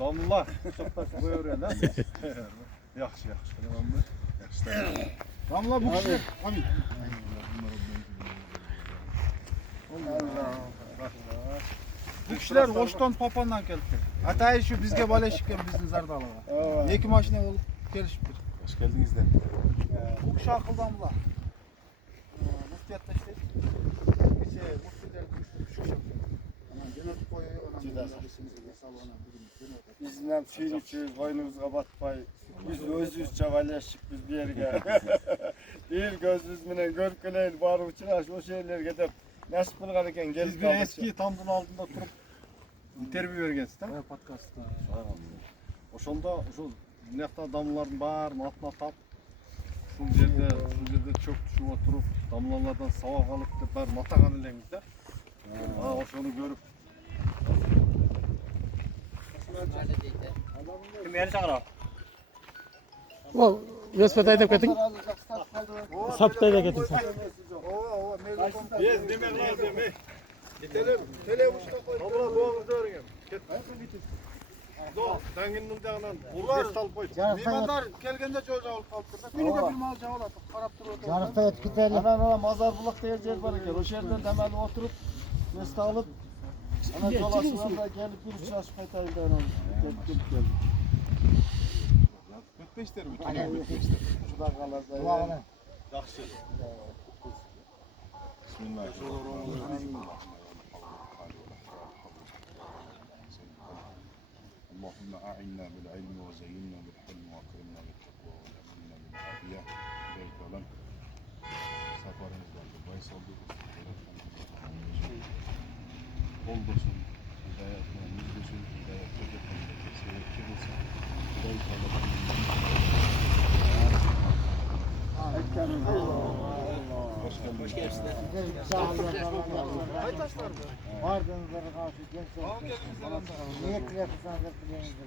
Damla, sohbet buyuruyor lan. Yaxşı, yaxşı. Damla bu kişi. Amin. Bu kişiler Oşton Papan'dan geldi. Atayı şu bizge baleşikken bizim Zardalı'ga. İki maşine olup gelişiptir. Hoş geldiniz de. Bu kişi akıldan var. Muftiyatta işte. Muftiler şu kişi. Genetik koyuyor. Bizden suyun içiyoruz, boynumuzga batpay. Biz özümüz çaballaşıp biz bir yerge. Değil gözümüz menen görüp geleyin barı uçuraş o şeylerge de nasip kılgan eken gelip Biz bir eski tam bunun altında oturup interview vergensiz değil mi? Evet, podcast'ta. Oşonda şu nefta damlaların barını atına tap. Şu yerde çok düşüp oturup damlalardan savak alıp da bar matagan elimizde. Oşonu görüp Kim yer çağıra? O Vespat ayda ketin. Saptayda ketin. Yes, demek lazım. Gidelim. Televizyon koy. Abla doğru dörgem. Doğru. Danginin dağından. Ular talp koy. Mimanlar gelgende çocuğa olup kalktı. Beni de bir mal cevap atıp karap duruyor. Yarıkta etkitelim. Ana mazar bulak diye yer var eken. O şehirden temeli oturup mesle alıp ana dolasından da gelip bir uçaş kaytayında gelip geldik. 45 derim. Şurada kalacak. Yaxşı. Bismillahirrahmanirrahim. اللهم أعنا بالعلم وزينا بالحلم وأكرمنا بالتقوى وأمنا بالعافية إليك لم safarımızdan dolayı saldık. Oldusun, hidayetine müjdesin, hidayette de kalmak, sebepçi bulsun. İleyk Hoş geldiniz. Vardığınızlara karşı gençler. Niyetli yapısanız hep bilenizdir.